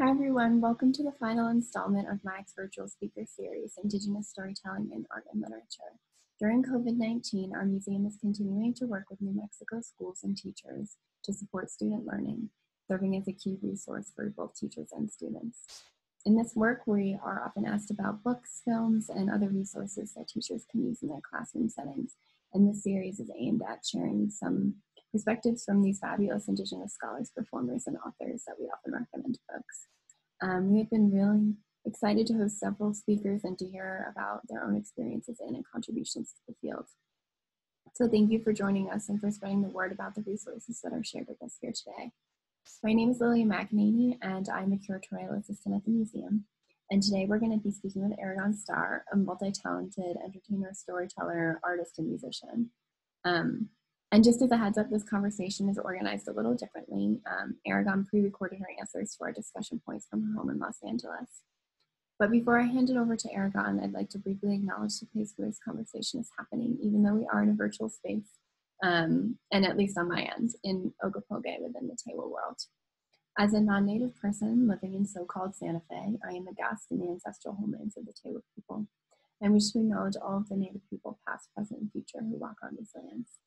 Hi everyone, welcome to the final installment of MIAC's virtual speaker series, Indigenous Storytelling in Art and Literature. During COVID-19, our museum is continuing to work with New Mexico schools and teachers to support student learning, serving as a key resource for both teachers and students. In this work, we are often asked about books, films, and other resources that teachers can use in their classroom settings, and this series is aimed at sharing some perspectives from these fabulous Indigenous scholars, performers, and authors that we often recommend to folks. We have been really excited to host several speakers and to hear about their own experiences in and contributions to the field. So thank you for joining us and for spreading the word about the resources that are shared with us here today. My name is Lillia McEnaney, and I'm a Curatorial Assistant at the museum. And today we're going to be speaking with Arigon Starr, a multi-talented entertainer, storyteller, artist, and musician. And just as a heads up, this conversation is organized a little differently. Arigon pre-recorded her answers to our discussion points from her home in Los Angeles. But before I hand it over to Arigon, I'd like to briefly acknowledge the place where this conversation is happening, even though we are in a virtual space, and at least on my end, in Ohkay within the Tewa world. As a non-native person living in so-called Santa Fe, I am a guest in the ancestral homelands of the Tewa people. And we should acknowledge all of the native people, past, present, and future, who walk on these lands.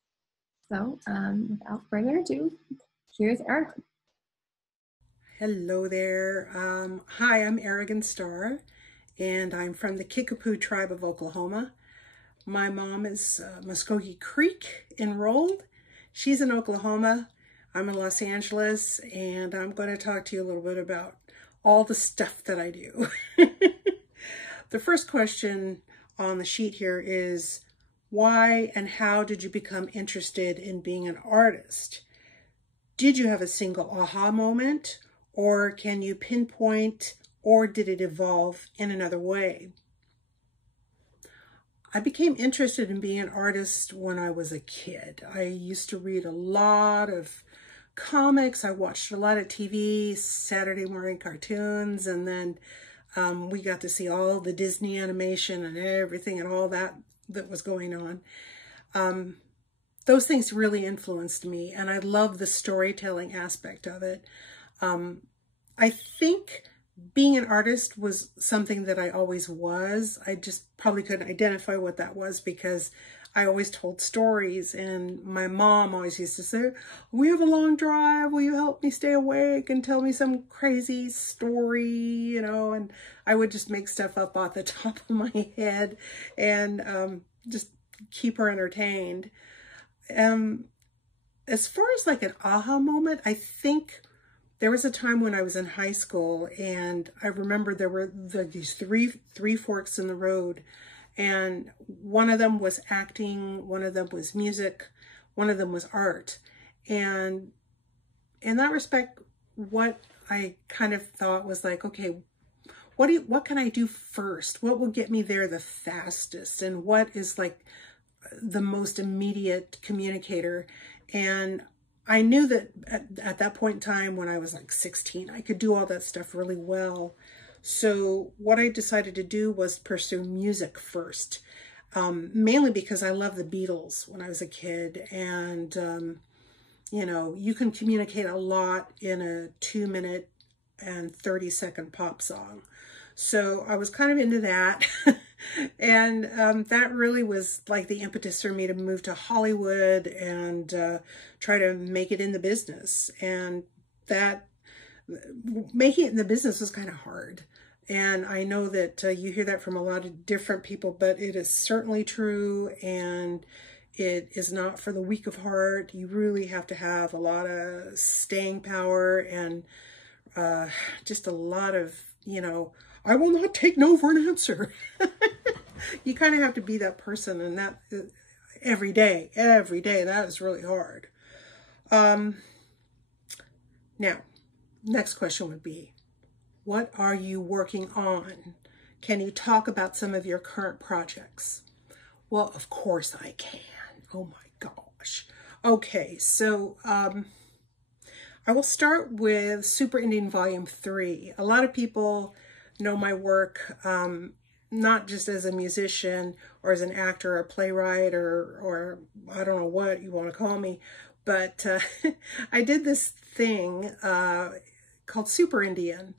So without further ado, here's Arigon. Hello there. Hi, I'm Arigon Starr, and I'm from the Kickapoo tribe of Oklahoma. My mom is Muskogee Creek enrolled. She's in Oklahoma. I'm in Los Angeles, and I'm going to talk to you a little bit about all the stuff that I do. The first question on the sheet here is, why and how did you become interested in being an artist? Did you have a single aha moment, or can you pinpoint, or did it evolve in another way? I became interested in being an artist when I was a kid. I used to read a lot of comics. I watched a lot of TV, Saturday morning cartoons, and then we got to see all the Disney animation and everything and all that was going on. Those things really influenced me, and I love the storytelling aspect of it. I think being an artist was something that I always was. I just probably couldn't identify what that was because I always told stories, and my mom always used to say, "We have a long drive. Will you help me stay awake and tell me some crazy story?" You know, and I would just make stuff up off the top of my head and just keep her entertained. As far as like an aha moment, I think there was a time when I was in high school, and I remember there were these three forks in the road, and one of them was acting, one of them was music, one of them was art. And in that respect, what I kind of thought was like, okay, what can I do first? What will get me there the fastest? And what is like the most immediate communicator? And I knew that at that point in time, when I was like 16, I could do all that stuff really well. So what I decided to do was pursue music first, mainly because I loved the Beatles when I was a kid. And, you know, you can communicate a lot in a 2-minute and 30-second pop song. So I was kind of into that. And that really was like the impetus for me to move to Hollywood and try to make it in the business. And that making it in the business was kind of hard. And I know that you hear that from a lot of different people, but it is certainly true. And it is not for the weak of heart. You really have to have a lot of staying power and just a lot of, you know, I will not take no for an answer. You kind of have to be that person, and that every day, that is really hard. Now, next question would be, what are you working on? Can you talk about some of your current projects? Well, of course I can. Oh my gosh. Okay, so I will start with Super Indian Volume 3. A lot of people know my work, not just as a musician or as an actor or a playwright or I don't know what you want to call me, but I did this thing called Super Indian.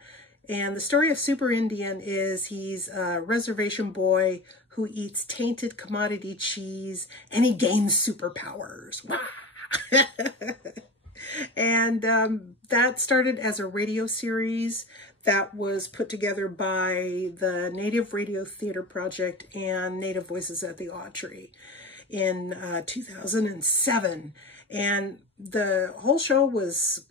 And the story of Super Indian is he's a reservation boy who eats tainted commodity cheese, and he gains superpowers. And that started as a radio series that was put together by the Native Radio Theater Project and Native Voices at the Autry in 2007. And the whole show was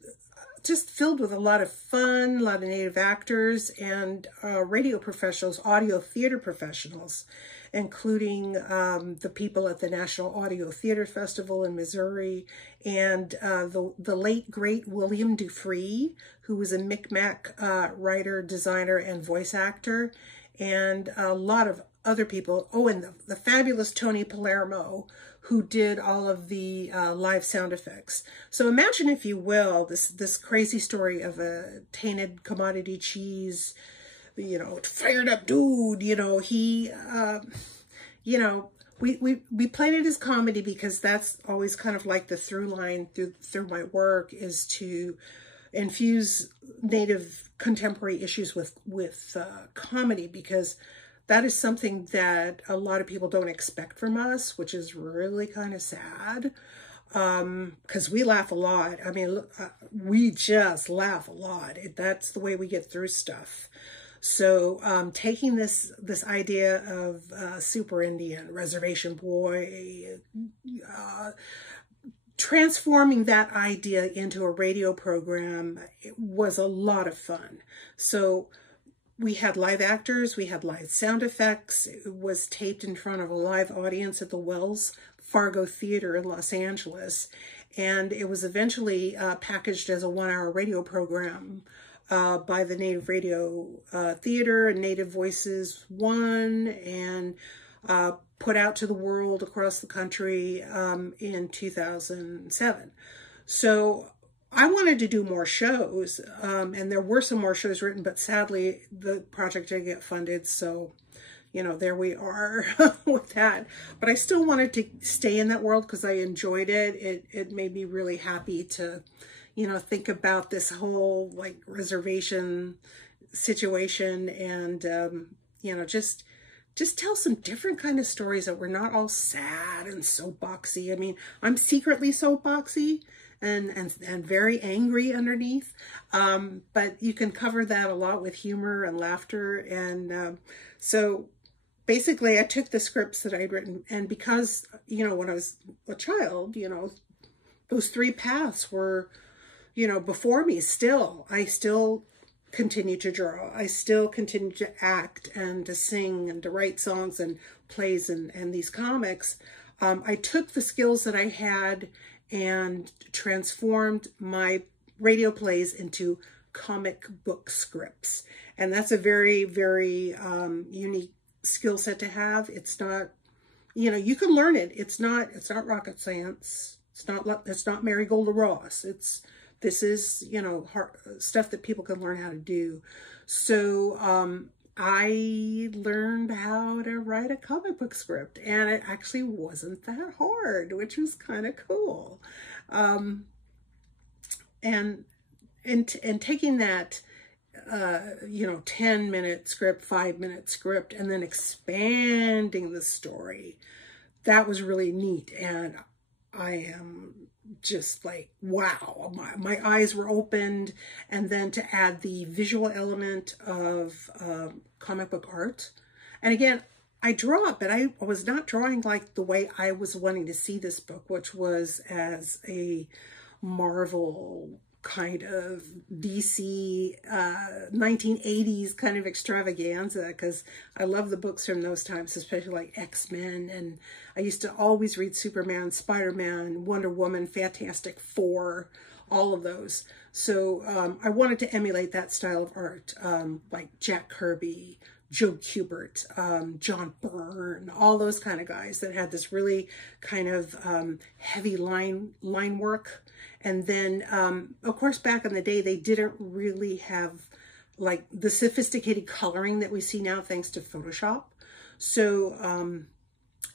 just filled with a lot of fun, a lot of Native actors and radio professionals, audio theater professionals, including the people at the National Audio Theater Festival in Missouri, and the late, great William Dufree, who was a Micmac writer, designer, and voice actor, and a lot of other people. Oh, and the fabulous Tony Palermo, who did all of the live sound effects. So imagine, if you will, this crazy story of a tainted commodity cheese, you know, fired up dude, you know, he, you know, we played it as comedy because that's always kind of like the through line through my work, is to infuse Native contemporary issues with comedy, because that is something that a lot of people don't expect from us, which is really kind of sad, because we laugh a lot. I mean, we just laugh a lot. That's the way we get through stuff. So taking this idea of Super Indian, reservation boy, transforming that idea into a radio program, it was a lot of fun. So we had live actors, we had live sound effects. It was taped in front of a live audience at the Wells Fargo Theater in Los Angeles. And it was eventually packaged as a 1-hour radio program by the Native Radio Theater and Native Voices One, and put out to the world across the country in 2007. So I wanted to do more shows, and there were some more shows written, but sadly the project didn't get funded, so, you know, there we are with that. But I still wanted to stay in that world because I enjoyed it. It made me really happy to, you know, think about this whole, like, reservation situation, and, you know, just tell some different kind of stories that were not all sad and soapboxy. I mean, I'm secretly soapboxy and very angry underneath, but you can cover that a lot with humor and laughter. And so basically I took the scripts that I'd written, and because, you know, when I was a child, you know, those 3 paths were, you know, before me still. I still continue to draw. I still continue to act and to sing and to write songs and plays and these comics. I took the skills that I had and transformed my radio plays into comic book scripts. And that's a very, very unique skill set to have. It's not, you know, you can learn it. It's not rocket science. It's not Marigold or Ross. This is, you know, stuff that people can learn how to do. So I learned how to write a comic book script, and it actually wasn't that hard, which was kind of cool. And taking that, you know, 10-minute script, 5-minute script, and then expanding the story, that was really neat. And I am just like, wow, my eyes were opened. And then to add the visual element of comic book art. And again, I draw, but I was not drawing like the way I was wanting to see this book, which was as a Marvel kind of DC 1980s kind of extravaganza, because I love the books from those times, especially like X-Men, and I used to always read Superman, Spider-Man, Wonder Woman, Fantastic Four, all of those. So I wanted to emulate that style of art, like Jack Kirby, Joe Kubert, John Byrne, all those kind of guys that had this really kind of heavy line work. And then, of course, back in the day, they didn't really have like the sophisticated coloring that we see now, thanks to Photoshop. So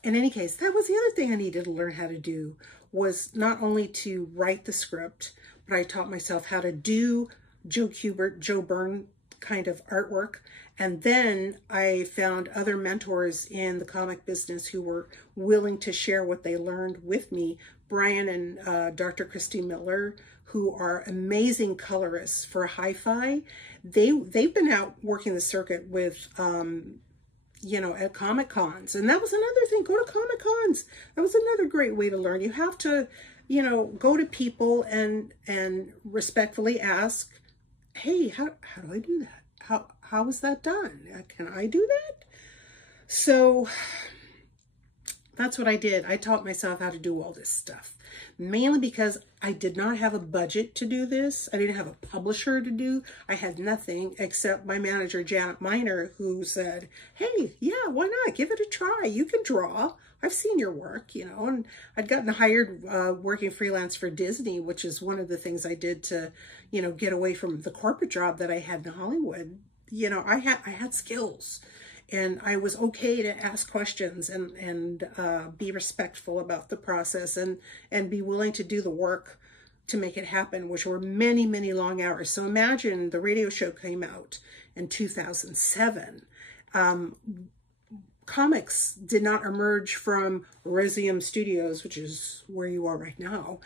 in any case, that was the other thing I needed to learn how to do, was not only to write the script, but I taught myself how to do Joe Kubert, Joe Byrne kind of artwork. And then I found other mentors in the comic business who were willing to share what they learned with me. Brian and Dr. Christy Miller, who are amazing colorists for hi-fi. They've been out working the circuit with, you know, at Comic Cons. And that was another thing, go to Comic Cons. That was another great way to learn. You have to, you know, go to people and respectfully ask, hey, how do I do that? How is that done? Can I do that? So that's what I did. I taught myself how to do all this stuff, mainly because I did not have a budget to do this. I didn't have a publisher to do. I had nothing except my manager, Janet Miner, who said, hey, yeah, why not? Give it a try. You can draw. I've seen your work, you know, and I'd gotten hired working freelance for Disney, which is one of the things I did to, you know, get away from the corporate job that I had in Hollywood. You know, I had skills, and I was okay to ask questions and be respectful about the process and be willing to do the work to make it happen, which were many, many long hours. So imagine the radio show came out in 2007. Comics did not emerge from Resium Studios, which is where you are right now.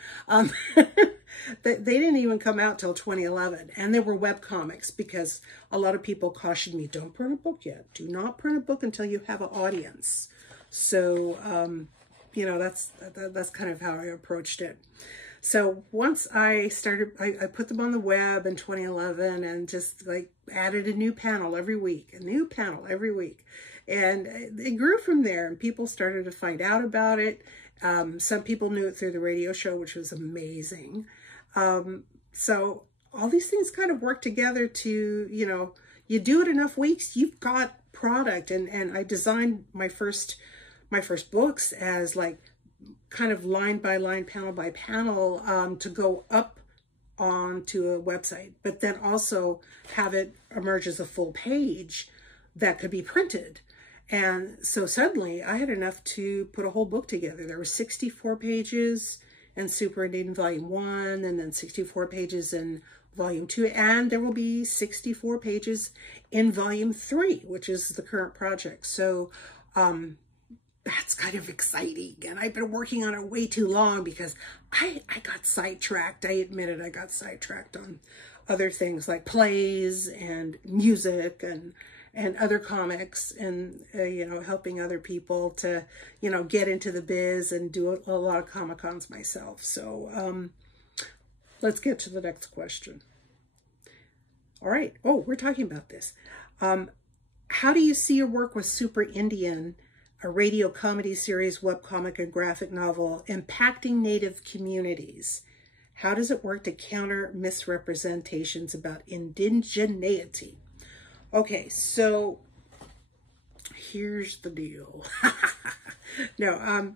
They didn't even come out till 2011. And they were web comics because a lot of people cautioned me, don't print a book yet. Do not print a book until you have an audience. So, you know, that's kind of how I approached it. So once I started, I put them on the web in 2011 and just like added a new panel every week, And it grew from there, and people started to find out about it. Some people knew it through the radio show, which was amazing. So all these things kind of work together to, you know, you do it enough weeks, you've got product. And I designed my first books as like kind of line by line, panel by panel, to go up onto a website, but then also have it emerge as a full page that could be printed. And so suddenly I had enough to put a whole book together. There were 64 pages in Super Indian Volume 1, and then 64 pages in Volume 2, and there will be 64 pages in Volume 3, which is the current project. So that's kind of exciting. And I've been working on it way too long because I got sidetracked. I admitted I got sidetracked on other things like plays and music and other comics, and, you know, helping other people to, you know, get into the biz and do a lot of Comic-Cons myself. So let's get to the next question. All right. Oh, we're talking about this. How do you see your work with Super Indian, a radio comedy series, webcomic, and graphic novel impacting Native communities? How does it work to counter misrepresentations about indigeneity? Okay, so here's the deal. No,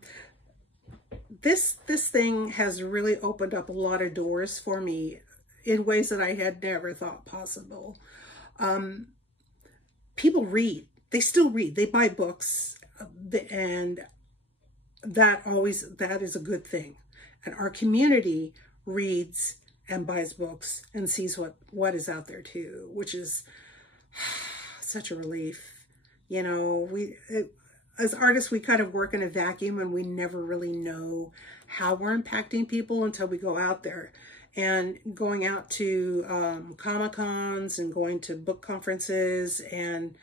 this thing has really opened up a lot of doors for me in ways that I had never thought possible. People read, they still read, they buy books, and that is a good thing. And our community reads and buys books and sees what is out there too, which is such a relief. You know, as artists, we kind of work in a vacuum and we never really know how we're impacting people until we go out there. And going out to Comic-Cons and going to book conferences and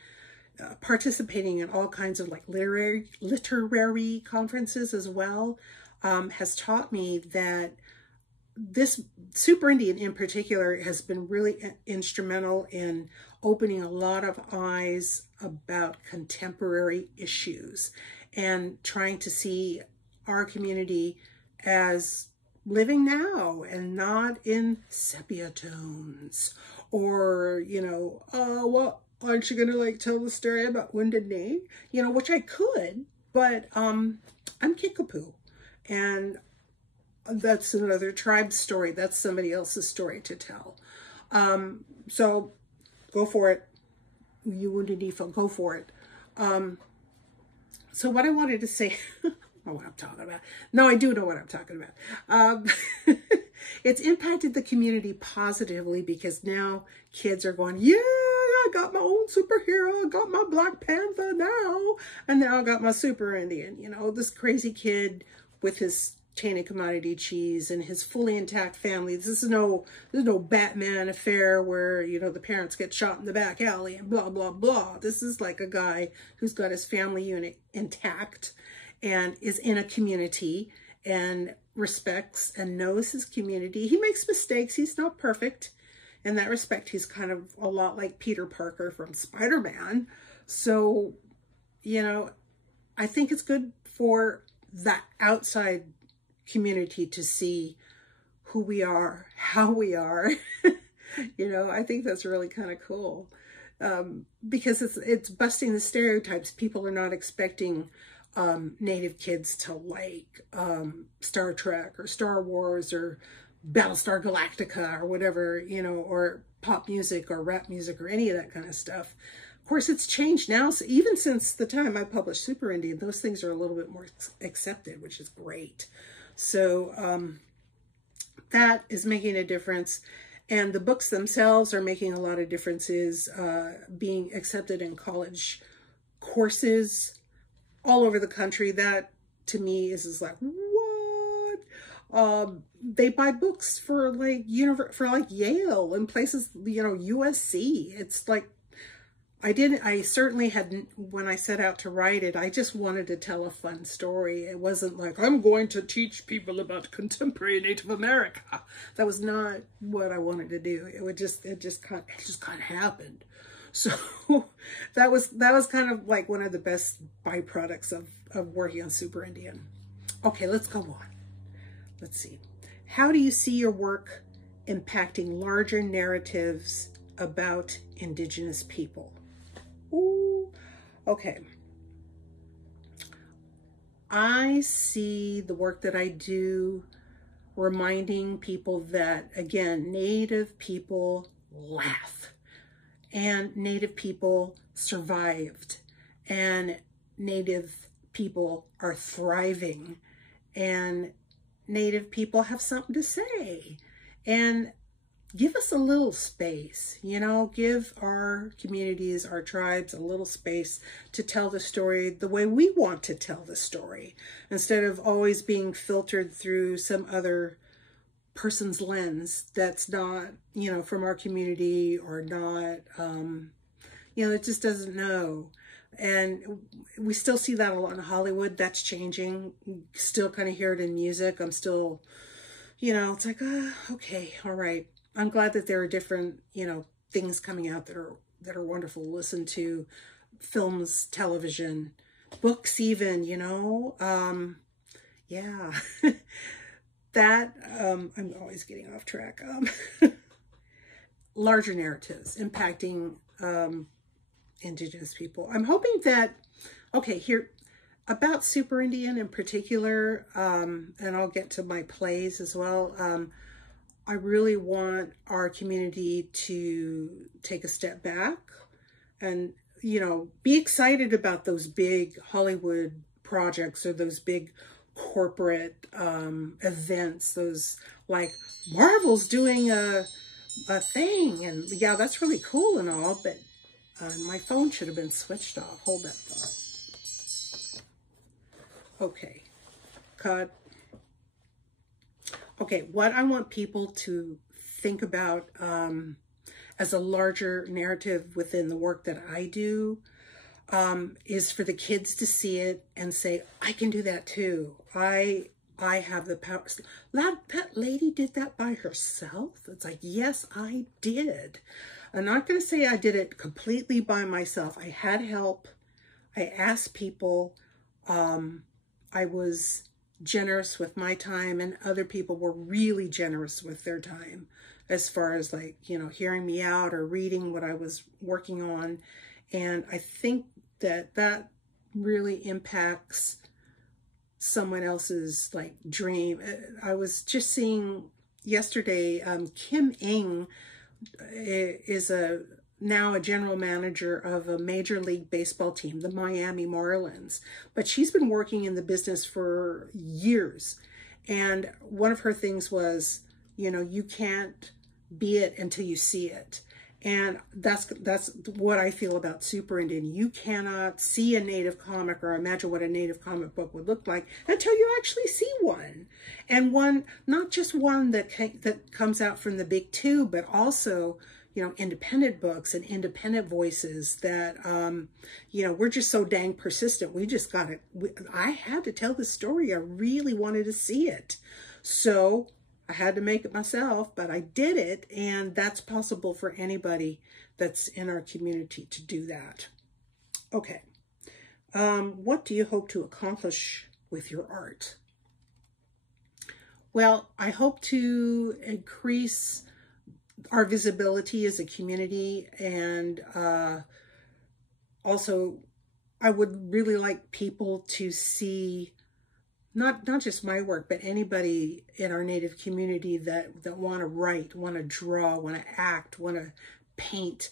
participating in all kinds of like literary conferences as well has taught me that this Super Indian in particular has been really instrumental in opening a lot of eyes about contemporary issues and trying to see our community as living now and not in sepia tones or, you know, oh, well, aren't you going to like tell the story about Wounded Knee? You know, which I could, but I'm Kickapoo, and that's another tribe story. That's somebody else's story to tell. So go for it. You Wounded Knee, go for it. So what I wanted to say, I don't know what I'm talking about. No, I do know what I'm talking about. It's impacted the community positively because now kids are going, yeah, I got my own superhero. I got my Black Panther now. And now I got my Super Indian. You know, this crazy kid with his chain of commodity cheese and his fully intact family. This is no Batman affair where, you know, the parents get shot in the back alley and blah, blah, blah. This is like a guy who's got his family unit intact and is in a community and respects and knows his community. He makes mistakes. He's not perfect. In that respect, he's kind of a lot like Peter Parker from Spider-Man. So, you know, I think it's good for that outside community to see who we are, how we are. You know, I think that's really kind of cool, because it's busting the stereotypes. People are not expecting Native kids to like Star Trek or Star Wars or Battlestar Galactica or whatever, you know, or pop music or rap music or any of that kind of stuff. Of course, it's changed now. So even since the time I published Super Indian, those things are a little bit more accepted, which is great. So that is making a difference. And the books themselves are making a lot of differences, being accepted in college courses all over the country. That to me is like, what? They buy books for like Yale and places, you know, USC. It's like, I certainly hadn't, when I set out to write it, I just wanted to tell a fun story. It wasn't like, I'm going to teach people about contemporary Native America. That was not what I wanted to do. It just kind of happened. So that was kind of like one of the best byproducts of working on Super Indian. Okay, let's go on. Let's see. How do you see your work impacting larger narratives about Indigenous people? Ooh, okay. I see the work that I do reminding people that, again, Native people laugh, and Native people survived, and Native people are thriving, and Native people have something to say. And give us a little space, you know, give our communities, our tribes a little space to tell the story the way we want to tell the story, instead of always being filtered through some other person's lens that's not, you know, from our community or not, you know, it just doesn't know. And we still see that a lot in Hollywood. That's changing. Still kind of hear it in music. I'm still, you know, it's like, okay, all right. I'm glad that there are different, you know, things coming out that are wonderful to listen to. Films, television, books even, you know. Yeah. That, I'm always getting off track. Larger narratives impacting Indigenous people. I'm hoping that, okay, here, about Super Indian in particular, and I'll get to my plays as well, I really want our community to take a step back and, you know, be excited about those big Hollywood projects or those big corporate events, those like Marvel's doing a thing, and yeah, that's really cool and all, but my phone should have been switched off. Hold that thought. Okay, cut. Okay, what I want people to think about as a larger narrative within the work that I do is for the kids to see it and say, I can do that too. I have the power. That lady did that by herself. It's like, yes, I did. I'm not going to say I did it completely by myself. I had help. I asked people. I was generous with my time, and other people were really generous with their time as far as, like, you know, hearing me out or reading what I was working on. And I think that that really impacts someone else's, like, dream. I was just seeing yesterday, Kim Ng is now a general manager of a Major League Baseball team, the Miami Marlins, but she's been working in the business for years. And one of her things was, you know, you can't be it until you see it. And that's what I feel about Super Indian. You cannot see a Native comic or imagine what a Native comic book would look like until you actually see one. And one, not just one that comes out from the big two, but also, you know, independent books and independent voices that, you know, we're just so dang persistent. We just got it. I had to tell this story. I really wanted to see it. So I had to make it myself, but I did it, and that's possible for anybody that's in our community to do that. Okay. What do you hope to accomplish with your art? Well, I hope to increase our visibility as a community, and also I would really like people to see not just my work, but anybody in our Native community that want to write, want to draw, want to act, want to paint,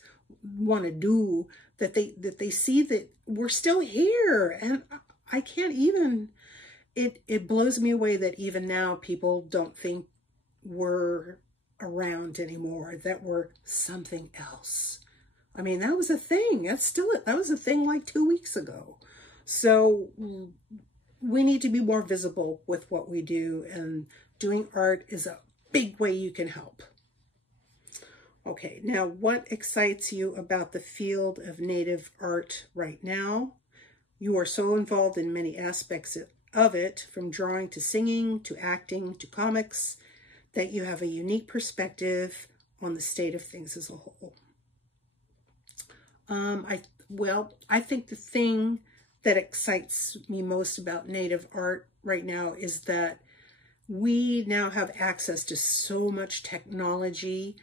want to do, that they see that we're still here. And I can't even, it blows me away that even now people don't think we're around anymore, that we're something else. I mean, that was a thing. That was a thing like 2 weeks ago. So we need to be more visible with what we do, and doing art is a big way you can help. Okay, now what excites you about the field of Native art right now? You are so involved in many aspects of it, from drawing to singing to acting to comics, that you have a unique perspective on the state of things as a whole. I think the thing that excites me most about Native art right now is that we now have access to so much technology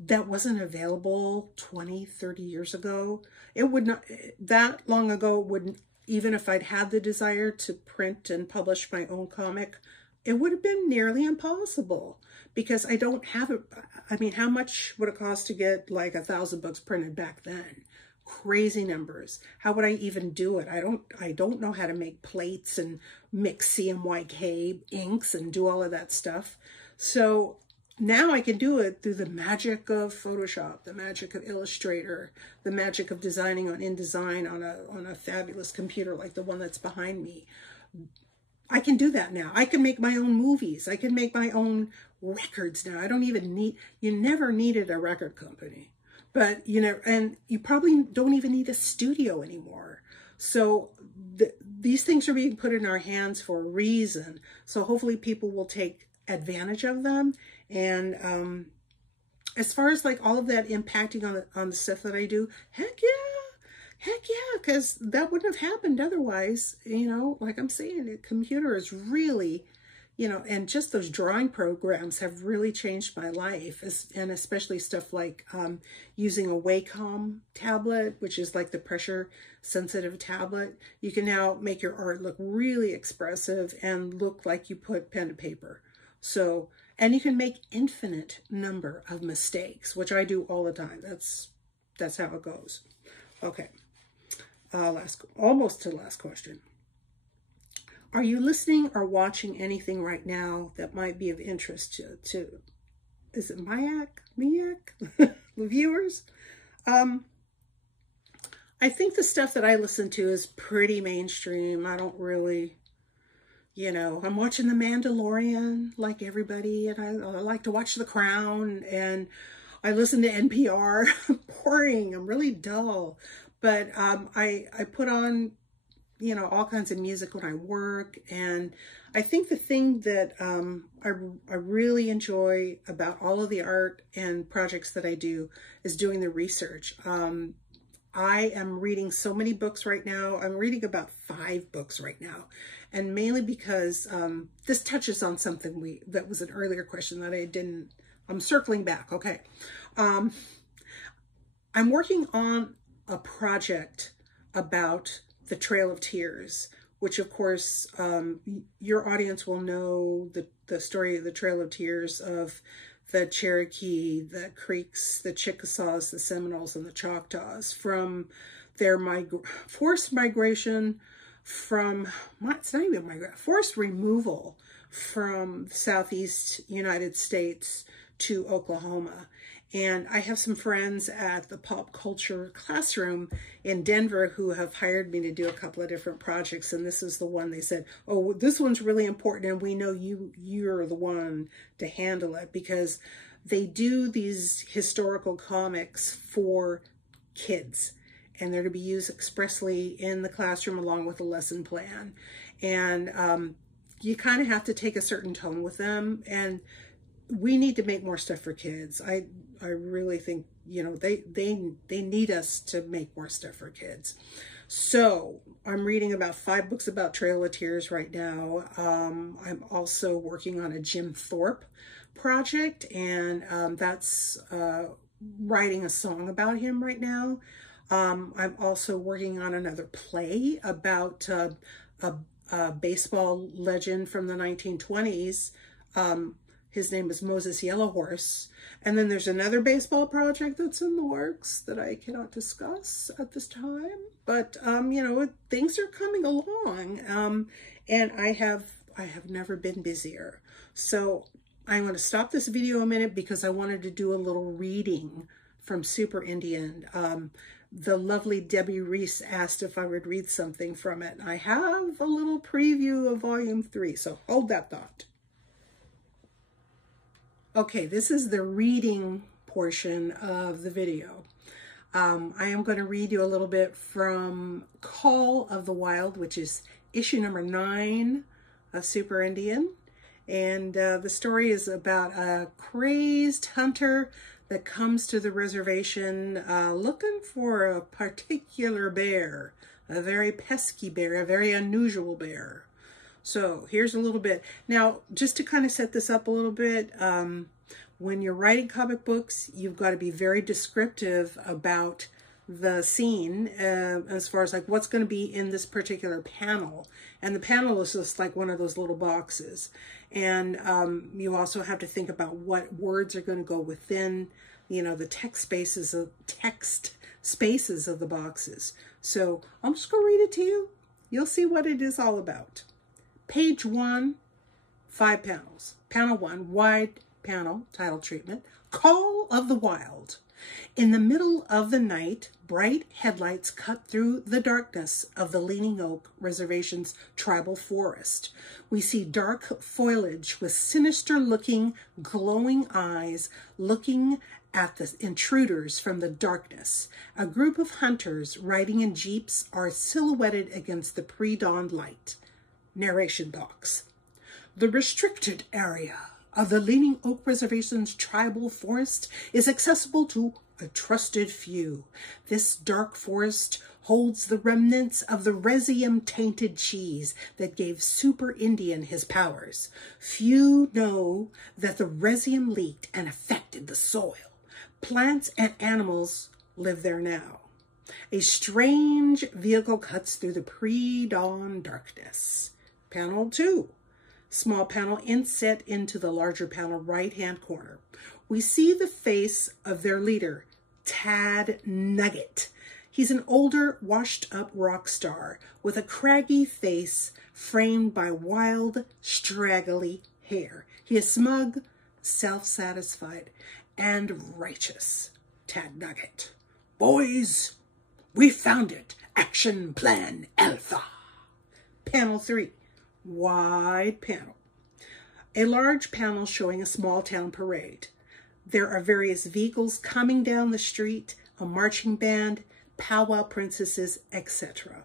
that wasn't available 20, 30 years ago. It would not, that long ago, wouldn't, even if I'd had the desire to print and publish my own comic, it would have been nearly impossible, because I don't have it. I mean, how much would it cost to get like 1,000 books printed back then? Crazy numbers. How would I even do it? I don't know how to make plates and mix CMYK inks and do all of that stuff. So now I can do it through the magic of Photoshop, the magic of Illustrator, the magic of designing on InDesign on a fabulous computer like the one that's behind me. I can do that now. I can make my own movies. I can make my own records now. I don't even need, you never needed a record company. But, you know, and you probably don't even need a studio anymore. So these things are being put in our hands for a reason. So hopefully people will take advantage of them. And as far as like all of that impacting on the stuff that I do, heck yeah, because that wouldn't have happened otherwise. You know, like I'm saying, the computer is really, you know, and just those drawing programs have really changed my life, and especially stuff like using a Wacom tablet, which is like the pressure sensitive tablet. You can now make your art look really expressive and look like you put pen to paper. So, and you can make infinite number of mistakes, which I do all the time. That's how it goes. Okay, almost to the last question. Are you listening or watching anything right now that might be of interest to is it MIAC? The viewers? I think the stuff that I listen to is pretty mainstream. I don't really, you know, I'm watching The Mandalorian like everybody, and I like to watch The Crown, and I listen to NPR. I'm boring. I'm really dull. But I put on, you know, all kinds of music when I work. And I think the thing that I really enjoy about all of the art and projects that I do is doing the research. I am reading so many books right now. I'm reading about 5 books right now. And mainly because this touches on something that was an earlier question that I didn't, I'm circling back. Okay. I'm working on a project about the Trail of Tears, which of course your audience will know the story of the Trail of Tears of the Cherokee, the Creeks, the Chickasaws, the Seminoles, and the Choctaws, from their forced migration from, it's not even migration, forced removal from the Southeast United States to Oklahoma. And I have some friends at the pop culture classroom in Denver who have hired me to do a couple of different projects. And this is the one they said, oh, this one's really important. And we know you're the one to handle it, because they do these historical comics for kids. And they're to be used expressly in the classroom along with a lesson plan. And you kind of have to take a certain tone with them. And we need to make more stuff for kids. I really think, you know, they need us to make more stuff for kids. So I'm reading about 5 books about Trail of Tears right now. I'm also working on a Jim Thorpe project, and that's writing a song about him right now. I'm also working on another play about a baseball legend from the 1920s. His name is Moses Yellowhorse. And then there's another baseball project that's in the works that I cannot discuss at this time. But, you know, things are coming along. And I have never been busier. So I'm going to stop this video a minute because I wanted to do a little reading from Super Indian. The lovely Debbie Reese asked if I would read something from it. I have a little preview of volume 3, so hold that thought. Okay, this is the reading portion of the video. I am going to read you a little bit from Call of the Wild, which is issue number 9 of Super Indian. And the story is about a crazed hunter that comes to the reservation looking for a particular bear, a very pesky bear, a very unusual bear. So here's a little bit. Now, just to kind of set this up a little bit, when you're writing comic books, you've got to be very descriptive about the scene as far as like what's going to be in this particular panel. And the panel is just like one of those little boxes. And you also have to think about what words are going to go within, you know, the text spaces of the boxes. So I'm just going to read it to you. You'll see what it is all about. Page 1, 5 panels. Panel 1, wide panel, title treatment, Call of the Wild. In the middle of the night, bright headlights cut through the darkness of the Leaning Oak Reservation's tribal forest. We see dark foliage with sinister-looking, glowing eyes looking at the intruders from the darkness. A group of hunters riding in jeeps are silhouetted against the pre-dawn light. Narration box. The restricted area of the Leaning Oak Reservation's tribal forest is accessible to a trusted few. This dark forest holds the remnants of the resium-tainted cheese that gave Super Indian his powers. Few know that the resium leaked and affected the soil. Plants and animals live there now. A strange vehicle cuts through the pre-dawn darkness. Panel 2. Small panel inset into the larger panel right-hand corner. We see the face of their leader, Tad Nugget. He's an older, washed-up rock star with a craggy face framed by wild, straggly hair. He is smug, self-satisfied, and righteous. Tad Nugget. Boys, we found it. Action Plan Alpha. Panel 3. Wide panel. A large panel showing a small town parade. There are various vehicles coming down the street, a marching band, powwow princesses, etc.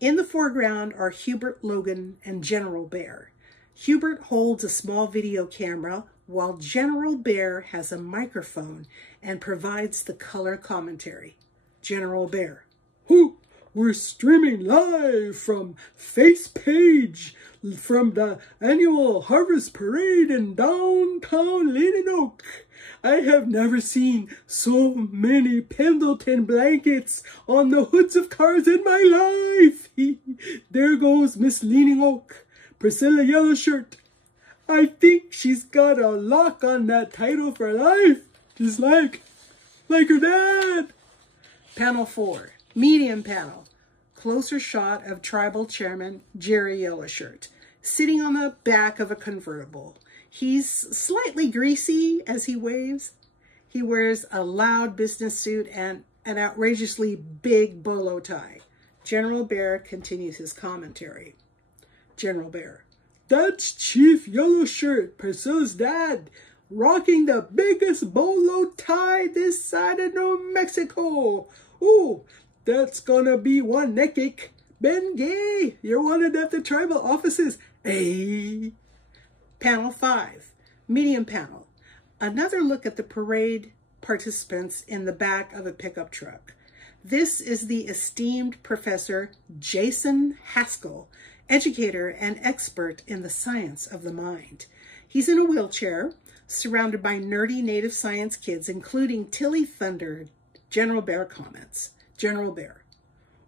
In the foreground are Hubert Logan and General Bear. Hubert holds a small video camera while General Bear has a microphone and provides the color commentary. General Bear. Whoo! We're streaming live from Face Page from the annual Harvest Parade in downtown Leaning Oak. I have never seen so many Pendleton blankets on the hoods of cars in my life. There goes Miss Leaning Oak, Priscilla Yellowshirt. I think she's got a lock on that title for life, just like her dad. Panel 4, medium panel. Closer shot of Tribal Chairman Jerry Yellowshirt, sitting on the back of a convertible. He's slightly greasy as he waves. He wears a loud business suit and an outrageously big bolo tie. General Bear continues his commentary. General Bear: "That's Chief Yellow Shirt, Priscilla's dad, rocking the biggest bolo tie this side of New Mexico. Ooh, that's gonna be one neckick. Ben Gay, you're one of the tribal offices, eh?" Panel 5, medium panel. Another look at the parade participants in the back of a pickup truck. This is the esteemed Professor Jason Haskell, educator and expert in the science of the mind. He's in a wheelchair, surrounded by nerdy native science kids, including Tilly Thunder. General Bear comments. General Bear: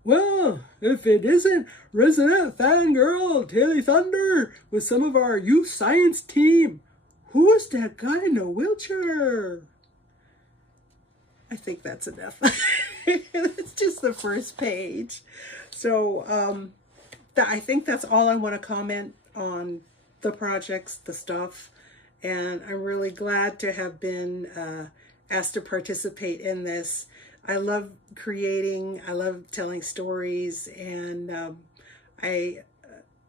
"Well, if it isn't resident fangirl Tilly Thunder with some of our youth science team. Who's that guy in a wheelchair?" I think that's enough. It's just the first page. So I think that's all I want to comment on the projects, the stuff. And I'm really glad to have been asked to participate in this. I love creating, I love telling stories, and I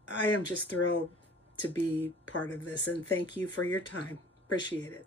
am just thrilled to be part of this. And thank you for your time. Appreciate it.